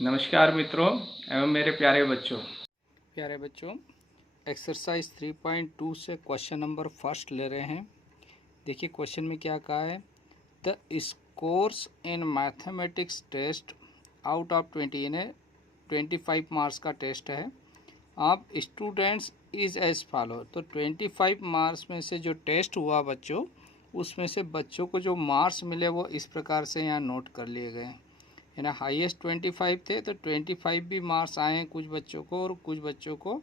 नमस्कार मित्रों एवं मेरे प्यारे बच्चों, एक्सरसाइज 3.2 से क्वेश्चन नंबर फर्स्ट ले रहे हैं। देखिए क्वेश्चन में क्या कहा है, the scores in mathematics test out of 20, यानी 25 मार्क्स का टेस्ट है। आप स्टूडेंट्स इज एज फॉलो, तो 25 मार्क्स में से जो टेस्ट हुआ बच्चों, उसमें से बच्चों को जो मार्क्स मिले वो इस प्रकार से यहाँ नोट कर लिए गए हैं। यानी हाईएस्ट 25 थे, तो 25 भी मार्क्स आए हैं कुछ बच्चों को, और कुछ बच्चों को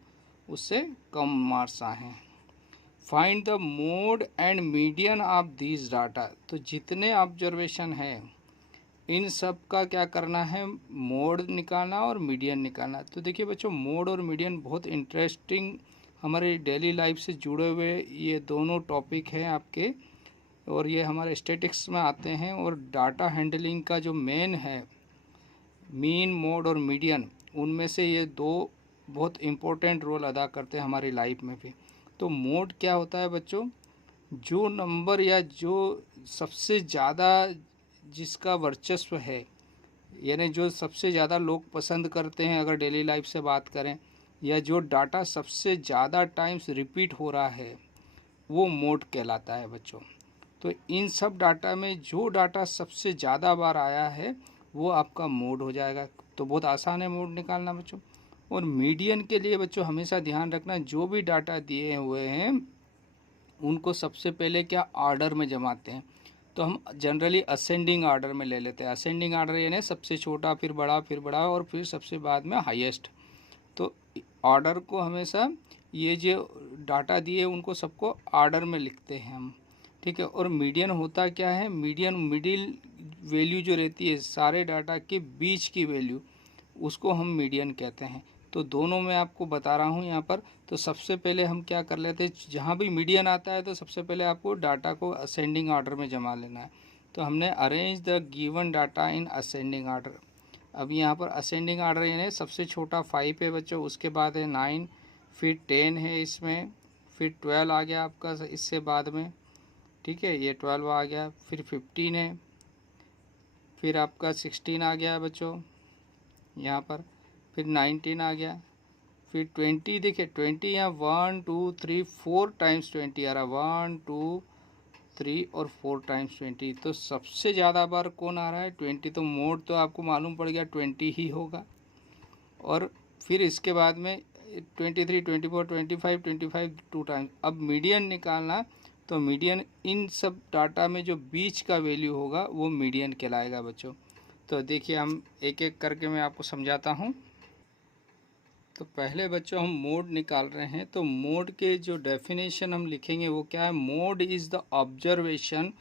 उससे कम मार्क्स आए हैं। Find the mode and median of this data, तो जितने ऑब्जर्वेशन है इन सब का क्या करना है, मोड निकालना और मीडियन निकालना। तो देखिए बच्चों, मोड और मीडियन बहुत इंटरेस्टिंग हमारे डेली लाइफ से जुड़े हुए ये दोनों टॉपिक हैं आपके, और ये हमारे स्टैटिस्टिक्स में आते हैं। और डाटा हैंडलिंग का जो मेन है, मीन, मोड और मीडियन, उनमें से ये दो बहुत इम्पोर्टेंट रोल अदा करते हैं हमारी लाइफ में भी। तो मोड क्या होता है बच्चों, जो नंबर या जो सबसे ज़्यादा जिसका वर्चस्व है, यानी जो सबसे ज़्यादा लोग पसंद करते हैं अगर डेली लाइफ से बात करें, या जो डाटा सबसे ज़्यादा टाइम्स रिपीट हो रहा है, वो मोड कहलाता है बच्चों। तो इन सब डाटा में जो डाटा सबसे ज़्यादा बार आया है वो आपका मोड हो जाएगा। तो बहुत आसान है मोड निकालना बच्चों। और मीडियन के लिए बच्चों हमेशा ध्यान रखना, जो भी डाटा दिए हुए हैं उनको सबसे पहले क्या ऑर्डर में जमाते हैं। तो हम जनरली असेंडिंग ऑर्डर में ले लेते हैं। असेंडिंग ऑर्डर यानी सबसे छोटा, फिर बड़ा और फिर सबसे बाद में हाईएस्ट। तो ऑर्डर को हमेशा ये जो डाटा दिए उनको सबको ऑर्डर में लिखते हैं हम, ठीक है। और मीडियन होता क्या है, मीडियन मिडिल वैल्यू जो रहती है सारे डाटा के बीच की वैल्यू, उसको हम मीडियन कहते हैं। तो दोनों मैं आपको बता रहा हूँ यहाँ पर। तो सबसे पहले हम क्या कर लेते हैं, जहाँ भी मीडियन आता है तो सबसे पहले आपको डाटा को असेंडिंग ऑर्डर में जमा लेना है। तो हमने arrange the given data in ascending order. अब यहाँ पर असेंडिंग ऑर्डर यानी सबसे छोटा 5 है बच्चों, उसके बाद है 9, फिर 10 है इसमें, फिर 12 आ गया आपका इससे बाद में, ठीक है, ये 12 आ गया, फिर 15 है, फिर आपका 16 आ गया बच्चों यहाँ पर, फिर 19 आ गया, फिर 20। देखिए 20 यहाँ 1 2 3 4 टाइम्स 20 आ रहा, 1 2 3 और 4 टाइम्स 20। तो सबसे ज़्यादा बार कौन आ रहा है, 20। तो मोड तो आपको मालूम पड़ गया 20 ही होगा। और फिर इसके बाद में 23 24 25 टू टाइम्स। अब मीडियन निकालना, तो मीडियन इन सब डाटा में जो बीच का वैल्यू होगा वो मीडियन कहलाएगा बच्चों। तो देखिए हम एक एक करके मैं आपको समझाता हूँ। तो पहले बच्चों हम मोड निकाल रहे हैं। तो मोड के जो डेफिनेशन हम लिखेंगे वो क्या है, mode is the observation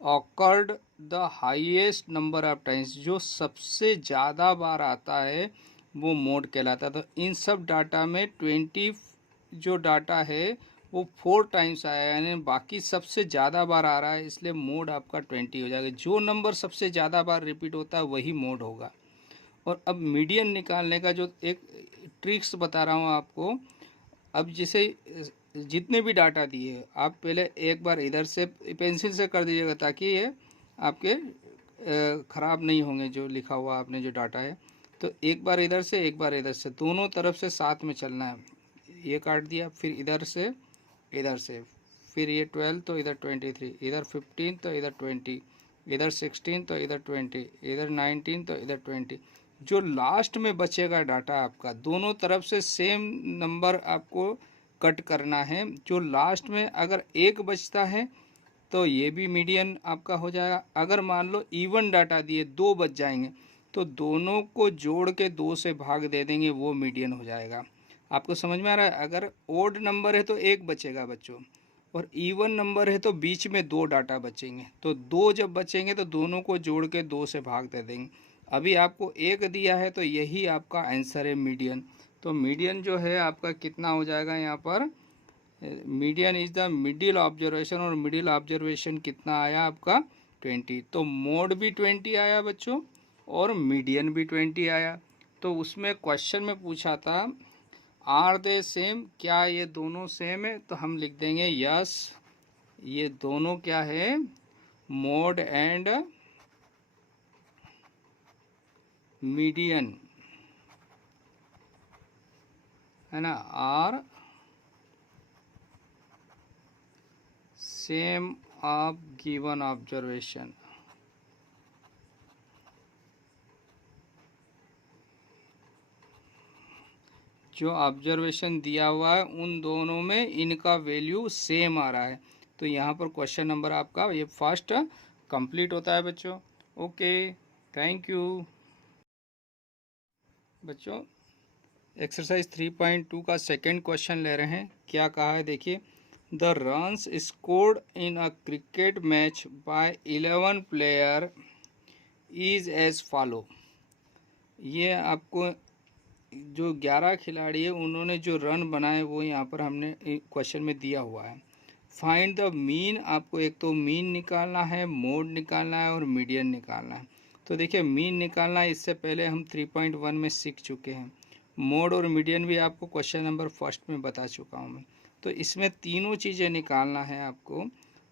awkward the highest number of times, जो सबसे ज़्यादा बार आता है वो मोड कहलाता है। तो इन सब डाटा में 20 जो डाटा है वो 4 टाइम्स आया है, यानी बाकी सबसे ज़्यादा बार आ रहा है, इसलिए मोड आपका 20 हो जाएगा। जो नंबर सबसे ज़्यादा बार रिपीट होता है वही मोड होगा। और अब मीडियन निकालने का जो एक ट्रिक्स बता रहा हूँ आपको। अब जैसे जितने भी डाटा दिए आप पहले एक बार इधर से पेंसिल से कर दीजिएगा, ताकि ये आपके ख़राब नहीं होंगे जो लिखा हुआ आपने जो डाटा है। तो एक बार इधर से एक बार इधर से, दोनों तरफ से साथ में चलना है। ये काट दिया, फिर इधर से इधर से, फिर ये 12 तो इधर 23, इधर 15 तो इधर 20, इधर 16 तो इधर 20, इधर 19 तो इधर 20। जो लास्ट में बचेगा डाटा आपका, दोनों तरफ से सेम नंबर आपको कट करना है। जो लास्ट में अगर एक बचता है तो ये भी मीडियन आपका हो जाएगा। अगर मान लो इवन डाटा दिए 2 बच जाएंगे, तो दोनों को जोड़ के 2 से भाग दे देंगे, वो मीडियन हो जाएगा। आपको समझ में आ रहा है। अगर ओड नंबर है तो एक बचेगा बच्चों, और इवन नंबर है तो बीच में 2 डाटा बचेंगे। तो 2 जब बचेंगे तो दोनों को जोड़ के 2 से भाग दे देंगे। अभी आपको एक दिया है तो यही आपका आंसर है मीडियन। तो मीडियन जो है आपका कितना हो जाएगा यहाँ पर, median is the middle observation, और मिडिल ऑब्जर्वेशन कितना आया आपका 20। तो मोड भी 20 आया बच्चों और मीडियन भी 20 आया। तो उसमें क्वेश्चन में पूछा था आर दे सेम, क्या ये दोनों सेम है, तो हम लिख देंगे यस ये दोनों क्या है, मोड एंड मीडियन, है ना, are same of given observation. जो ऑब्जर्वेशन दिया हुआ है उन दोनों में इनका वैल्यू सेम आ रहा है। तो यहाँ पर क्वेश्चन नंबर आपका ये फर्स्ट कंप्लीट होता है बच्चों। ओके, थैंक यू बच्चों। एक्सरसाइज 3.2 का सेकंड क्वेश्चन ले रहे हैं। क्या कहा है देखिए, the runs scored in a cricket match by 11 player is as follow. ये आपको जो 11 खिलाड़ी है उन्होंने जो रन बनाए वो यहाँ पर हमने क्वेश्चन में दिया हुआ है। फाइंड द मीन, आपको एक तो मीन निकालना है, मोड निकालना है और मीडियन निकालना है। तो देखिए मीन निकालना है, इससे पहले हम 3.1 में सीख चुके हैं। मोड और मीडियन भी आपको क्वेश्चन नंबर फर्स्ट में बता चुका हूँ मैं। तो इसमें तीनों चीज़ें निकालना है आपको।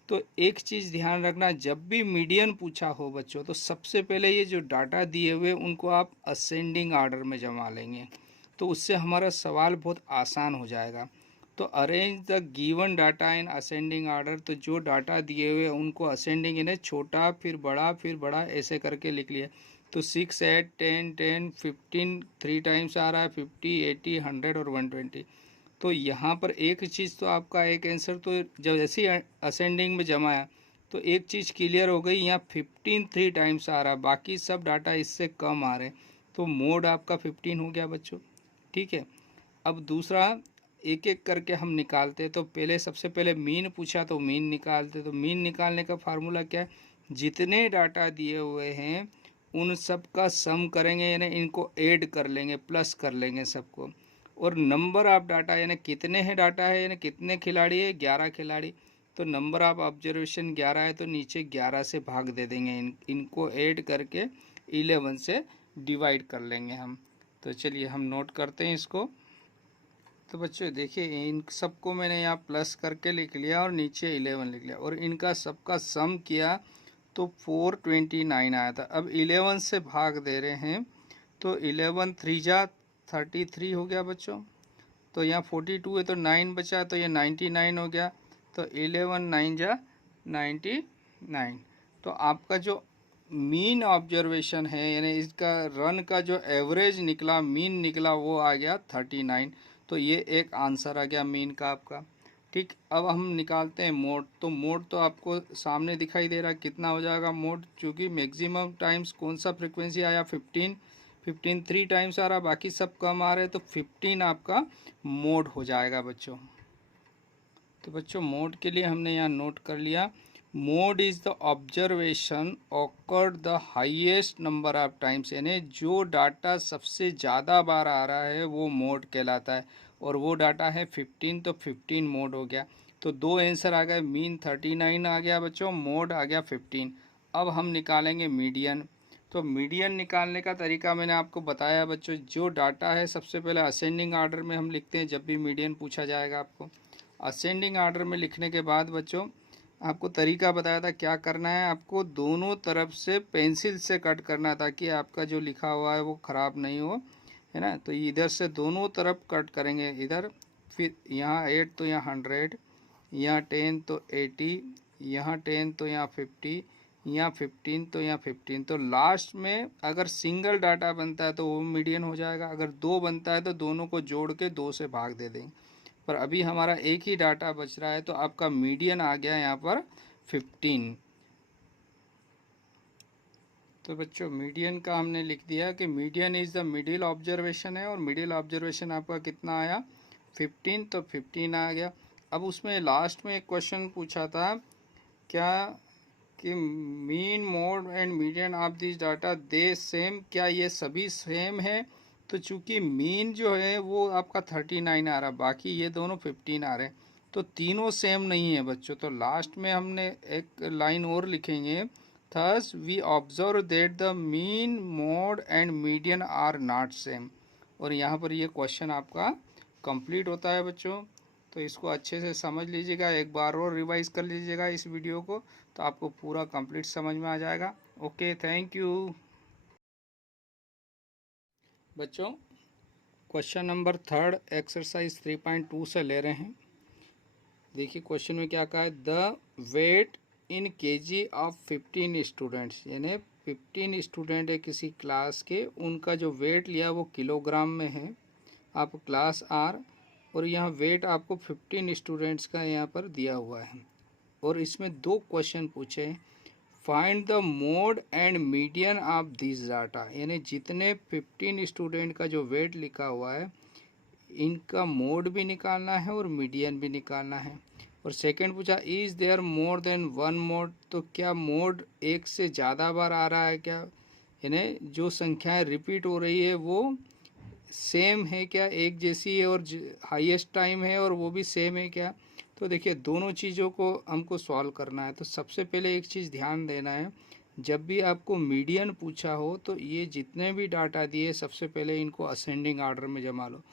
तो एक चीज़ ध्यान रखना, जब भी मीडियन पूछा हो बच्चों तो सबसे पहले ये जो डाटा दिए हुए उनको आप असेंडिंग आर्डर में जमा लेंगे, तो उससे हमारा सवाल बहुत आसान हो जाएगा। तो arrange the given data in ascending order, तो जो डाटा दिए हुए उनको असेंडिंग यानी छोटा फिर बड़ा ऐसे करके लिख लिए। तो 6, 8, 10, 10, 15 3 टाइम्स आ रहा है, 50, 80, 100 और 120। तो यहाँ पर एक चीज़ तो आपका एक आंसर तो जब जैसे ही असेंडिंग में जमाया तो एक चीज़ क्लियर हो गई, यहाँ 15 3 टाइम्स आ रहा है, बाकी सब डाटा इससे कम आ रहे हैं। तो मोड आपका 15 हो गया बच्चों, ठीक है। अब दूसरा एक एक करके हम निकालते हैं। तो पहले सबसे पहले मीन पूछा तो मीन निकालते। तो मीन निकालने का फार्मूला क्या है, जितने डाटा दिए हुए हैं उन सब का सम करेंगे, यानी इनको ऐड कर लेंगे, प्लस कर लेंगे सबको। और नंबर ऑफ डाटा यानी कितने हैं डाटा है, यानी कितने खिलाड़ी है, 11 खिलाड़ी। तो नंबर ऑफ ऑब्जर्वेशन 11 है, तो नीचे 11 से भाग दे देंगे, इनको ऐड करके 11 से डिवाइड कर लेंगे हम। तो चलिए हम नोट करते हैं इसको। तो बच्चों देखिए इन सबको मैंने यहाँ प्लस करके लिख लिया और नीचे 11 लिख लिया और इनका सबका सम किया तो 429 आया था। अब 11 से भाग दे रहे हैं तो 11 3 जा 33 हो गया बच्चों। तो यहाँ 42 है तो 9 बचा, तो ये 99 हो गया। तो 11 9 जा 99। तो आपका जो मीन ऑब्जर्वेशन है यानी इसका रन का जो एवरेज निकला, मीन निकला, वो आ गया 39। तो ये एक आंसर आ गया मीन का आपका, ठीक। अब हम निकालते हैं मोड। तो मोड तो आपको सामने दिखाई दे रहा है कितना हो जाएगा मोड, चूँकि मैक्सिमम टाइम्स कौन सा फ्रिक्वेंसी आया 15 3 टाइम्स आ रहा, बाकी सब कम आ रहे हैं, तो 15 आपका मोड हो जाएगा बच्चों। तो बच्चों मोड के लिए हमने यहाँ नोट कर लिया, mode is the observation awkward the highest number of times, यानी जो डाटा सबसे ज़्यादा बार आ रहा है वो मोड कहलाता है। और वो डाटा है 15, तो 15 मोड हो गया। तो दो आंसर आ गए, मीन 39 आ गया बच्चों, मोड आ गया 15। अब हम निकालेंगे मीडियन। तो मीडियन निकालने का तरीका मैंने आपको बताया बच्चों, जो डाटा है सबसे पहले असेंडिंग आर्डर में हम लिखते हैं जब भी मीडियन पूछा जाएगा आपको। असेंडिंग आर्डर में लिखने के बाद बच्चों आपको तरीका बताया था क्या करना है, आपको दोनों तरफ से पेंसिल से कट करना ताकि आपका जो लिखा हुआ है वो ख़राब नहीं हो, है ना। तो इधर से दोनों तरफ कट करेंगे इधर, फिर यहाँ 8 तो यहाँ 100, यहाँ 10 तो 80, यहाँ 10 तो यहाँ 50, यहाँ 15 तो यहाँ 15। तो लास्ट में अगर सिंगल डाटा बनता है तो वो मीडियन हो जाएगा, अगर दो बनता है तो दोनों को जोड़ के 2 से भाग दे देंगे। पर अभी हमारा एक ही डाटा बच रहा है तो आपका मीडियन आ गया यहाँ पर 15। तो बच्चों मीडियन का हमने लिख दिया कि median is the middle observation है, और मिडिल ऑब्जर्वेशन आपका कितना आया 15, तो 15 आ गया। अब उसमें लास्ट में एक क्वेश्चन पूछा था क्या कि mean mode and median of this data they same, क्या ये सभी सेम है। तो चूंकि मीन जो है वो आपका 39 आ रहा, बाकी ये दोनों 15 आ रहे हैं, तो तीनों सेम नहीं है बच्चों। तो लास्ट में हमने एक लाइन और लिखेंगे, thus we observe that the mean mode and median are not same. और यहाँ पर ये क्वेश्चन आपका कंप्लीट होता है बच्चों। तो इसको अच्छे से समझ लीजिएगा, एक बार और रिवाइज कर लीजिएगा इस वीडियो को, तो आपको पूरा कंप्लीट समझ में आ जाएगा। ओके, थैंक यू बच्चों। क्वेश्चन नंबर 3 एक्सरसाइज 3.2 से ले रहे हैं। देखिए क्वेश्चन में क्या कहा है, the weight in KG of 15 students, यानी 15 स्टूडेंट है किसी क्लास के, उनका जो वेट लिया वो किलोग्राम में है। आप क्लास आर और यहाँ वेट आपको 15 स्टूडेंट्स का यहाँ पर दिया हुआ है, और इसमें 2 क्वेश्चन पूछे हैं। Find the mode and median of this data, यानी जितने 15 स्टूडेंट का जो वेट लिखा हुआ है इनका मोड भी निकालना है और मीडियन भी निकालना है। और सेकंड पूछा, is there more than one mode, तो क्या मोड एक से ज़्यादा बार आ रहा है क्या, यानी जो संख्याएं रिपीट हो रही है वो सेम है क्या, एक जैसी है, और हाईएस्ट टाइम है और वो भी सेम है क्या। तो देखिए दोनों चीज़ों को हमको सॉल्व करना है। तो सबसे पहले एक चीज़ ध्यान देना है, जब भी आपको मीडियन पूछा हो तो ये जितने भी डाटा दिए सबसे पहले इनको असेंडिंग ऑर्डर में जमा लो,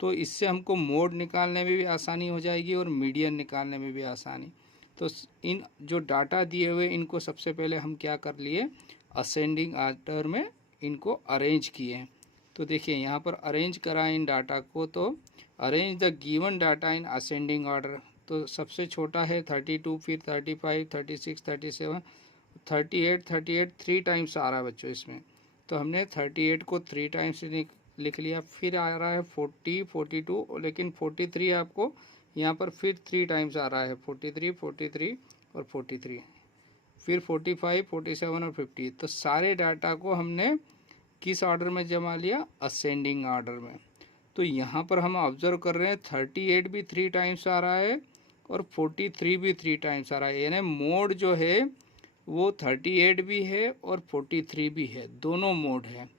तो इससे हमको मोड निकालने में भी आसानी हो जाएगी और मीडियन निकालने में भी आसानी। तो इन जो डाटा दिए हुए इनको सबसे पहले हम क्या कर लिए, असेंडिंग ऑर्डर में इनको अरेंज किए हैं। तो देखिए यहाँ पर अरेंज करा इन डाटा को, तो arrange the given data in ascending order. तो सबसे छोटा है 32, फिर 35, 36, 37, 38, 3 टाइम्स आ रहा है बच्चों इसमें। तो हमने 38 को 3 टाइम्स लिख लिया। फिर आ रहा है 40, 42, लेकिन 43 आपको यहाँ पर फिर 3 टाइम्स आ रहा है, 43, 43 और 43, फिर 45, 47 और 50। तो सारे डाटा को हमने किस ऑर्डर में जमा लिया, असेंडिंग ऑर्डर में। तो यहाँ पर हम ऑब्जर्व कर रहे हैं 38 भी 3 टाइम्स आ रहा है और 43 भी 3 टाइम्स आ रहा है, यानी मोड जो है वो 38 भी है और 43 भी है, दोनों मोड है।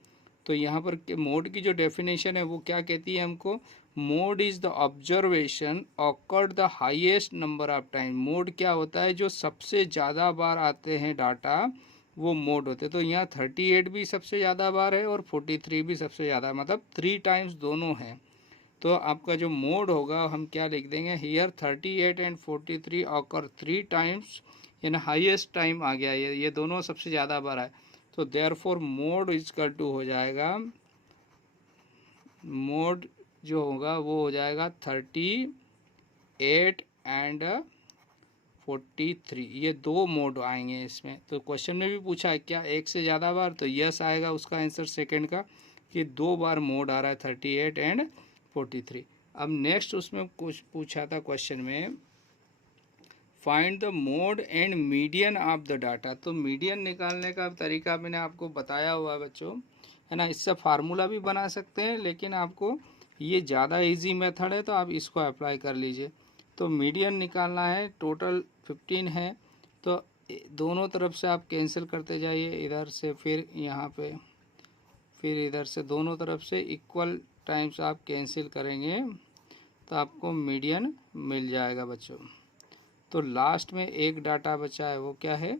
तो यहाँ पर मोड की जो डेफिनेशन है वो क्या कहती है हमको, mode is the observation awkward the highest number of time. Mode क्या होता है, जो सबसे ज़्यादा बार आते हैं डाटा वो मोड होते हैं। तो यहाँ 38 भी सबसे ज़्यादा बार है और 43 भी सबसे ज़्यादा, मतलब 3 टाइम्स दोनों हैं। तो आपका जो मोड होगा हम क्या लिख देंगे, हियर 38 एंड 43 ऑकर 3 टाइम्स, यानी हाईएस्ट टाइम आ गया, ये दोनों सबसे ज़्यादा बार है। तो देयरफॉर मोड इजकल टू हो जाएगा, मोड जो होगा वो हो जाएगा 38 एंड 43, ये 2 मोड आएंगे इसमें। तो क्वेश्चन में भी पूछा है क्या एक से ज़्यादा बार, तो यस आएगा उसका आंसर सेकंड का, कि 2 बार मोड आ रहा है 38 एंड 43। अब नेक्स्ट उसमें कुछ पूछा था क्वेश्चन में, find the mode and median of the data. तो मीडियन निकालने का तरीका मैंने आपको बताया हुआ है बच्चों, है ना। इससे फार्मूला भी बना सकते हैं, लेकिन आपको ये ज़्यादा इजी मेथड है तो आप इसको अप्लाई कर लीजिए। तो मीडियन निकालना है, टोटल 15 है, तो दोनों तरफ से आप कैंसिल करते जाइए, इधर से फिर यहाँ पे, फिर इधर से, दोनों तरफ से इक्वल टाइम्स आप कैंसिल करेंगे तो आपको मीडियन मिल जाएगा बच्चों। तो लास्ट में एक डाटा बचा है वो क्या है,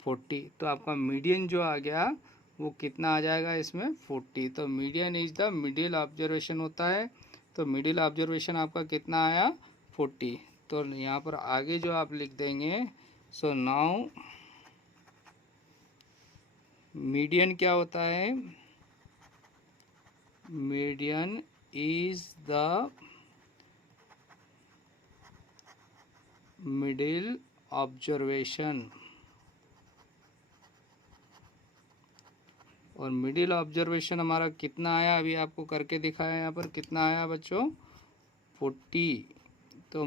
40। तो आपका मीडियन जो आ गया वो कितना आ जाएगा इसमें, 40। तो median is the middle observation होता है। तो मिडिल ऑब्जर्वेशन आपका कितना आया, 40। तो यहाँ पर आगे जो आप लिख देंगे, सो नाउ मीडियन क्या होता है, median is the middle observation, और मिडिल ऑब्जर्वेशन हमारा कितना आया, अभी आपको करके दिखाया यहाँ पर कितना आया बच्चों, 40। तो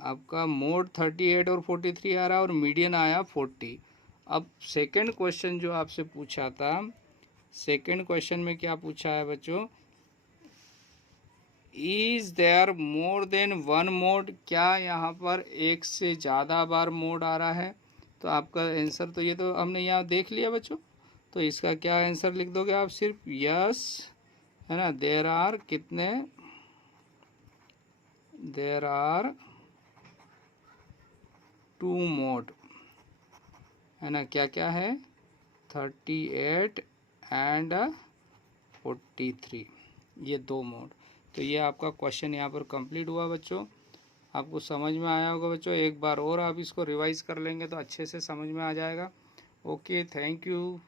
आपका मोड 38 और 43 आ रहा है और मीडियन आया 40। अब सेकंड क्वेश्चन जो आपसे पूछा था, सेकंड क्वेश्चन में क्या पूछा है बच्चों, is there more than one mode, क्या यहाँ पर एक से ज़्यादा बार मोड आ रहा है। तो आपका आंसर तो ये तो हमने यहाँ देख लिया बच्चों, तो इसका क्या आंसर लिख दोगे आप, सिर्फ यस, है ना। देयर आर कितने, देयर आर 2 मोड, है ना। क्या क्या है, 38 एंड 43, ये 2 मोड। तो ये आपका क्वेश्चन यहाँ पर कंप्लीट हुआ बच्चों। आपको समझ में आया होगा बच्चों। एक बार और आप इसको रिवाइज कर लेंगे तो अच्छे से समझ में आ जाएगा। Okay, thank you.